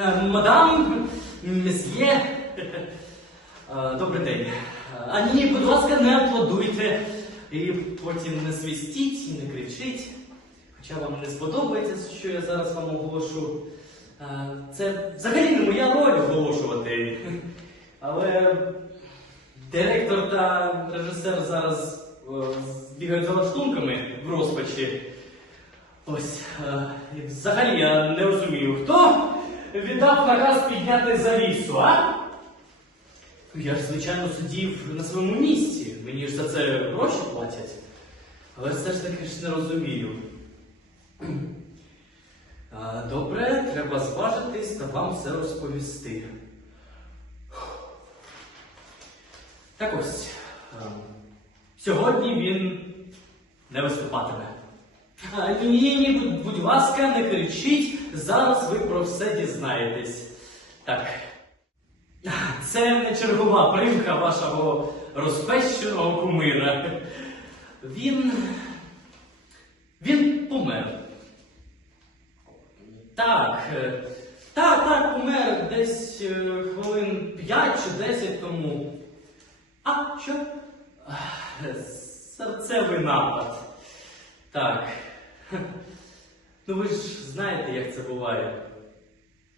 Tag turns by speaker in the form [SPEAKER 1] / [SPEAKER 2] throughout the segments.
[SPEAKER 1] Е, Мадам, месьє. Е, Добрий день. А ні, будь ласка, не аплодуйте. І потім не свистіть, не кричіть. Хоча вам не сподобається, що я зараз вам оголошу. Е, Це взагалі не моя роль оголошувати. Але директор та режисер зараз бігають за лаштунками в розпачі. Ось, взагалі я не розумію, хто віддав наказ підняти завісу, а? Я ж, звичайно, сидів на своєму місці. Мені ж за це гроші платять. Але все ж таки ж не розумію. Добре, треба зважитись та вам все розповісти. Так ось. е, Сьогодні він не виступатиме. Ні, ні, будь, будь ласка, не кричіть. Зараз ви про все дізнаєтесь. Так. Це не чергова примха вашого розпещеного кумира. Він. Він помер. Так. е, Так, так, помер десь е, хвилин 5 чи 10 тому. А, що? Серцевий напад. Так. Ну ви ж знаєте, як це буває.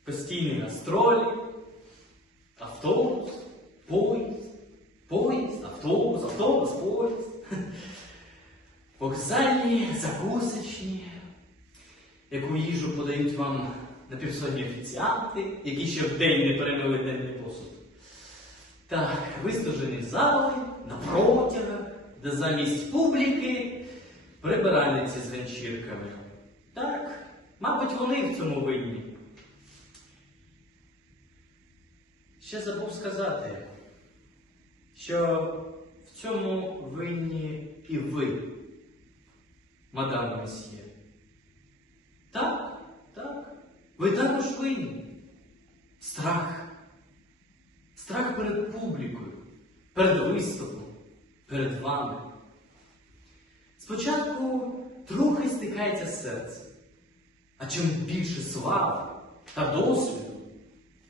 [SPEAKER 1] Постійні гастролі, автобус, поїзд, поїзд, автобус, автобус, поїзд. Вокзальні, закусочні, яку їжу подають вам напівсотні офіціанти, які ще в день не перемили денний посуд. Так, вистужені зали на протягах, де замість публіки прибиральниці з ганчірками. Так, мабуть, вони в цьому винні. Ще забув сказати, що в цьому винні і ви, мадам Месьє. Так, так, ви також винні. Страх. Страх перед публікою, перед виступом, перед вами. Спочатку трохи стикається серце, а чим більше слави та досвіду,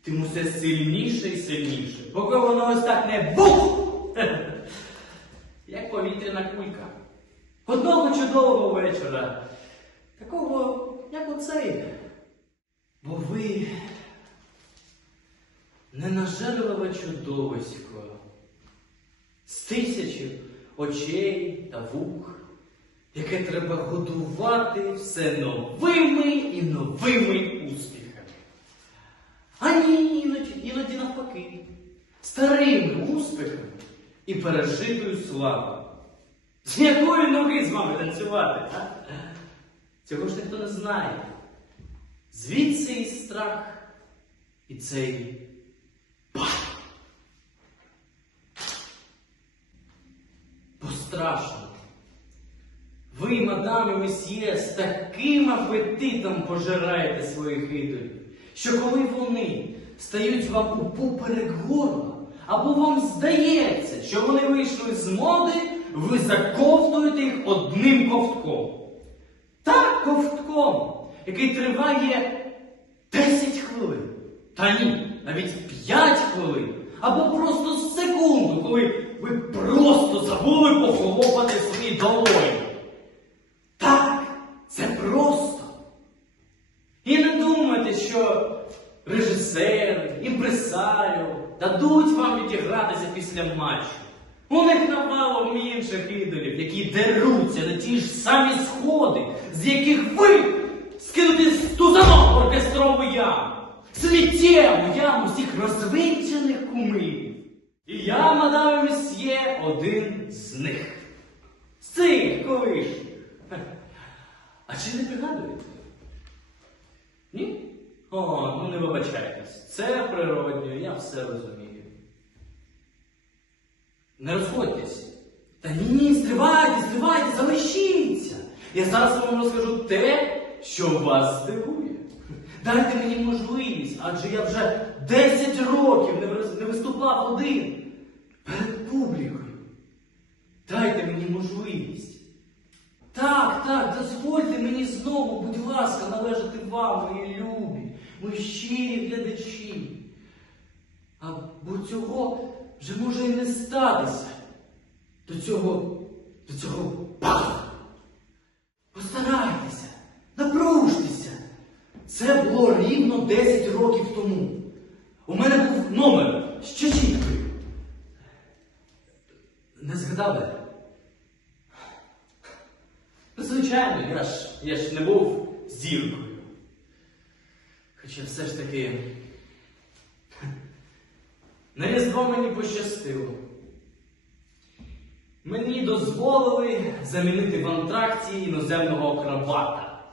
[SPEAKER 1] тим усе сильніше і сильніше, поки воно ось так не бух! Як повітряна кулька. Одного чудового вечора, такого, як оцей. Бо ви ненажерливе чудовисько з тисячі очей та вух, яке треба годувати все новими і новими успіхами. А ні, іноді, іноді навпаки, старими успіхами і пережитою славою. З якої ноги з вами танцювати? А? Цього ж ніхто не знає. Звідси і страх, і цей Ви, месьє, з таким апетитом пожираєте своїх ідолів, що коли вони стають вам у поперек горла, або вам здається, що вони вийшли з моди, ви заковтуєте їх одним ковтком. Так ковтком, який триває 10 хвилин. Та ні, навіть 5 хвилин. Або просто секунду, коли ви просто забули похлопати свої долоні. Так, це просто. І не думайте, що режисери, імпресаріо дадуть вам відігратися після матчу. У них навалом інших ідолів, які деруться на ті ж самі сходи, з яких ви скинути тузанок оркестрову яму, сміттєву яму всіх розвинчених кумирів. І я, мадам месьє, один з них. З цих колишніх. А чи не пригадуєте? Ні? О, ну не вибачайтесь. Це природньо, я все розумію. Не розходьтесь. Та ні, стривайте, стривайте, залишіться. Я зараз вам розкажу те, що вас здивує. Дайте мені можливість, адже я вже 10 років не виступав один перед публікою. Дайте мені можливість. Так, так, дозвольте мені знову, будь ласка, належати вам, мої любі, мої щирі глядачі. Або цього вже може і не статися. До цього, до цього пах. Постарайтеся, напружтеся. Це було рівно 10 років тому. У мене був номер з чечіткою. Не згадали? Ну, Звичайно, я ж, не був зіркою. Хоча все ж таки. На Різдво мені пощастило. Мені дозволили замінити в антракті іноземного акробата.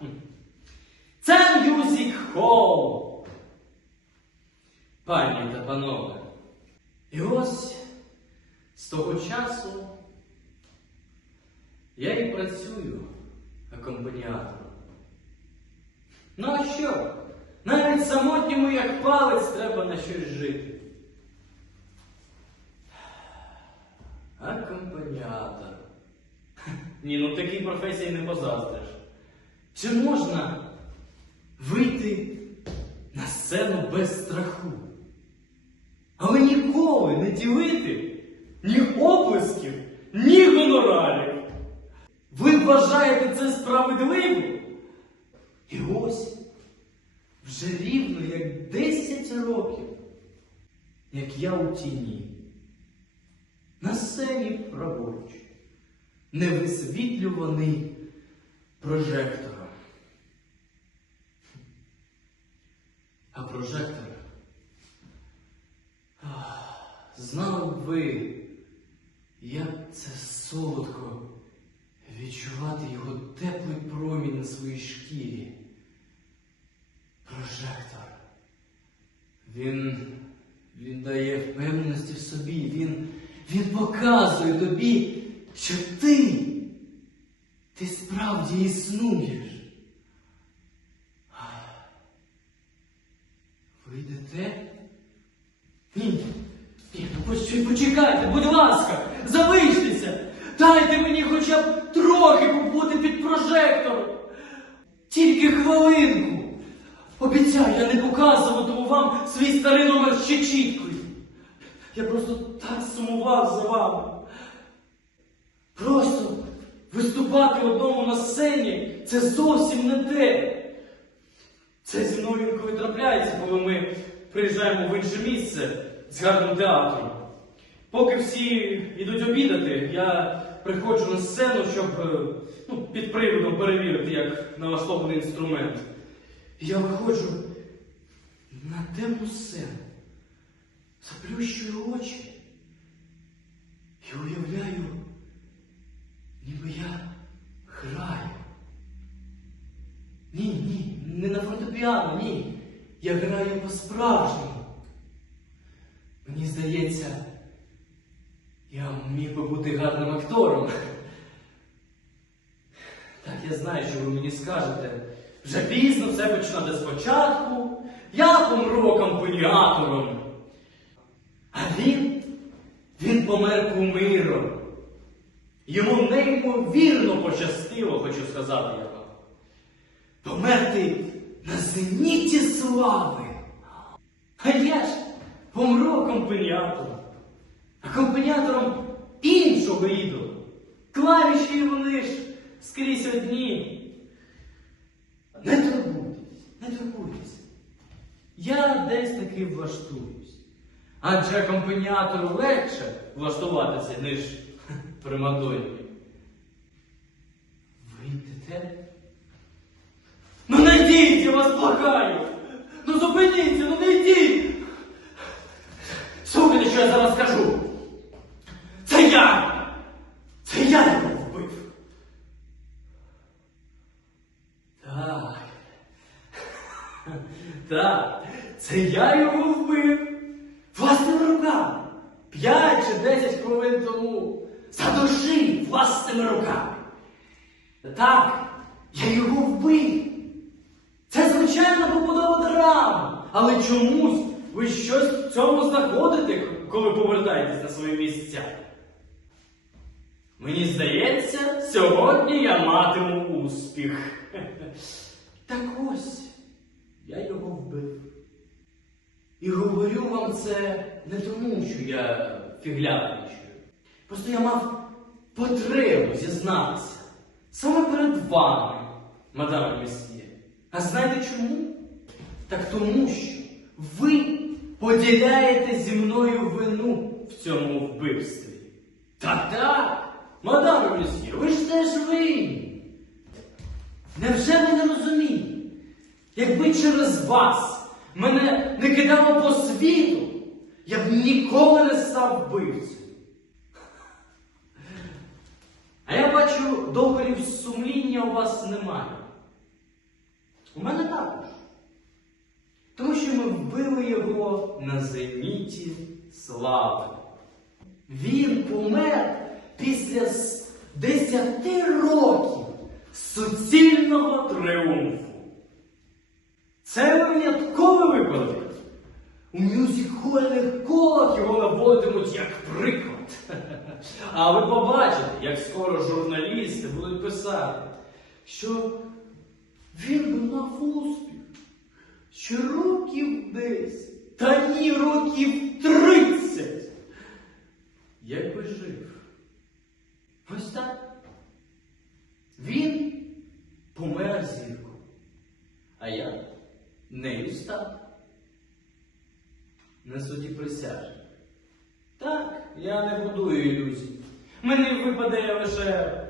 [SPEAKER 1] Це мюзик холл. Пані та панове. І ось з того часу я і працюю акомпаніатором. Ну а що? Навіть самотньому, як палець, треба на щось жити. Акомпаніатор. Ні, ну такій професії не позаздриш. Чи можна вийти на сцену без страху? Але ніколи не ділити ні оплесків, ні гонорарів. Ви вважаєте це справедливо? І ось вже рівно як 10 років, як я у тіні, на сцені праворуч, невисвітлюваний прожектором. А прожектор. Знали ви, як це солодко відчувати його теплий промінь на своїй шкірі. Прожектор. Він, він дає впевненості в собі. Він, він показує тобі, що ти, ти справді існуєш. Ви йдете? Ні. Ні, ну поч- почекайте, будь ласка, залиштеся. Дайте мені хоча б трохи побути під прожектором. Тільки хвилинку. Обіцяю, я не показуватиму вам свій старий номер ще чіткою. Я просто так сумував за вами. Просто виступати одному на сцені це зовсім не те. Це зі мною інколи трапляється, коли ми приїжджаємо в інше місце з гарним театром. Поки всі йдуть обідати, я приходжу на сцену, щоб е, ну, під приводом перевірити, як налаштований інструмент. Я виходжу на темну сцену, заплющую очі і уявляю, ніби я граю. Ні, ні, не на фортепіано, ні. Я граю по-справжньому. Мені здається, я міг би бути гарним актором. Я знаю, що ви мені скажете. Вже пізно все починати спочатку. Я помру акомпаніатором. А він, він помер кумиром. Йому неймовірно пощастило, хочу сказати я вам. Померти на зеніті слави. А я ж помру акомпаніатором. Акомпаніатором іншого ідола. Клавіші вони ж скрізь одні. Не турбуйтесь, не турбуйтесь. Я десь таки влаштуюсь. Адже акомпаніатору легше влаштуватися, ніж примадонні. Ви йдете? Ну не йдіть, я вас благаю! Ну зупиніться, ну не йдіть! Слухайте, що я зараз скажу! Це я! Це я його вбив! Так. Так, це я його вбив. Власними руками. П'ять чи десять хвилин тому. Задушив власними руками. Так, я його вбив. Це звичайна побудова драма. Але чомусь ви щось в цьому знаходите, коли повертаєтесь на свої місця. Мені здається, сьогодні я матиму успіх. Так ось, я його вбив. І говорю вам це не тому, що я фіглявничаю. Просто я мав потребу зізнатися саме перед вами, мадам Месьє. А знаєте чому? Так тому, що ви поділяєте зі мною вину в цьому вбивстві. Так, так, мадам Месьє, ви ж теж винні. Невже ви не розумієте? Якби через вас мене не кидало по світу, я б ніколи не став вбивцем. А я бачу, докорів сумління у вас немає. У мене також. Тому що ми вбили його на зеніті слави. Він помер після с- десяти років суцільного триумфу. Це винятковий випадок. У мюзикольних колах його наводитимуть як приклад. А ви побачите, як скоро журналісти будуть писати, що він був на успіх, що років десь, та ні років 30. Суді. Так, я не будую ілюзій. Мені випадає лише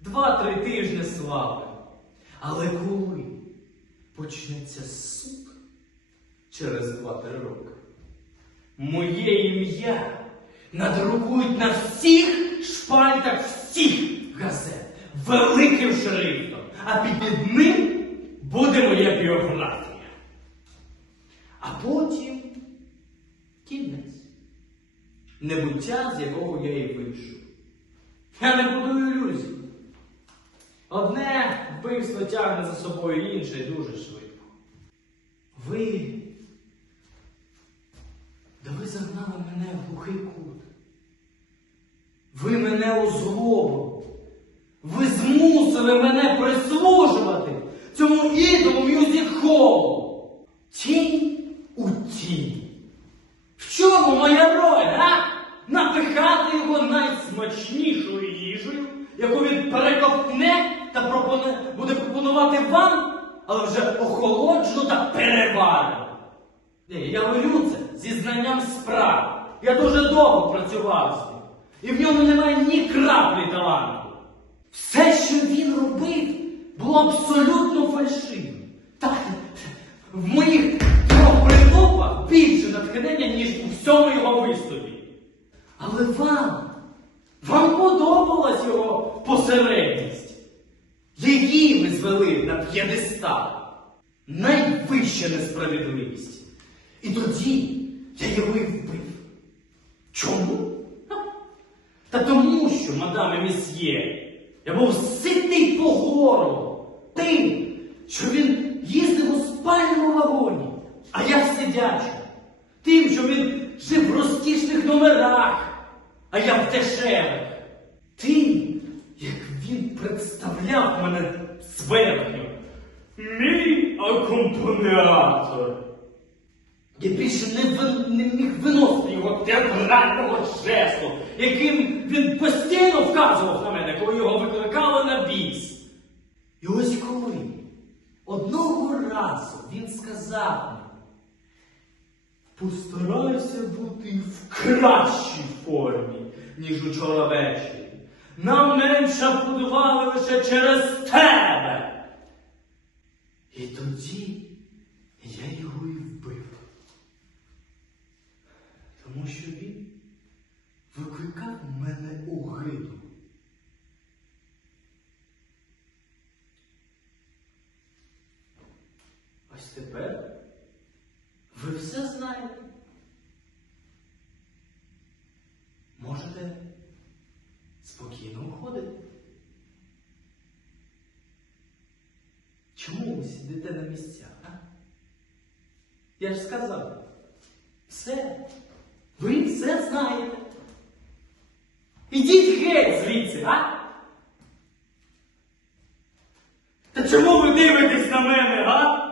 [SPEAKER 1] два-три тижні слави. Але коли почнеться суд через два-три роки, моє ім'я надрукують на всіх шпальтах всіх газет великим шрифтом, а під ним буде моя біографія. А потім кінець. Небуття, з якого я і вийшов. Я не будую ілюзій. Одне вбивство тягне за собою інше дуже швидко. Ви. Да ви загнали мене в глухий кут. Ви мене озлобили. Ви змусили мене прислужувати цьому ідолу мюзик-холу. Тінь у тінь. В чому моя роль, а? Напихати його найсмачнішою їжею, яку він перекопне та пропоне, буде пропонувати вам, але вже охолоджену та переварену. Я говорю це зі знанням справ. Я дуже довго працював з ним. І в ньому немає ні краплі таланту. Все, що він робив, було абсолютно фальшивим. Так, в моїх трьох притопах більше натхнення, ніж у всьому його виступі. Але вам, вам подобалась його посередність. Її ви звели на п'єдестал. Найвища несправедливість. І тоді я його і вбив. Чому? Та тому, що, мадаме місьє, я був ситий по горло тим, що він їздив у спальному вагоні, а я в сидячому. Тим, що він жив в розкішних номерах, а я в дешевих. Тим, як він представляв мене зверхньо. Мій акомпаніатор. Я більше не, ви- не міг виносити його театрального жесту, яким він постійно вказував на мене, коли його викликали на біс. І ось коли одного разу він сказав мені, постарайся бути в кращій формі, ніж учора ввечері. Нам менше будували лише через тебе. І тоді я його і вбив. Тому що він викликав мене у гиду. Ось тепер ви все знаєте. Можете спокійно уходити. Чому ви сидите на місцях? А? Я ж сказав, все. Ви все знаєте. Ідіть геть звідси, а? Та чому ви дивитесь на мене, а?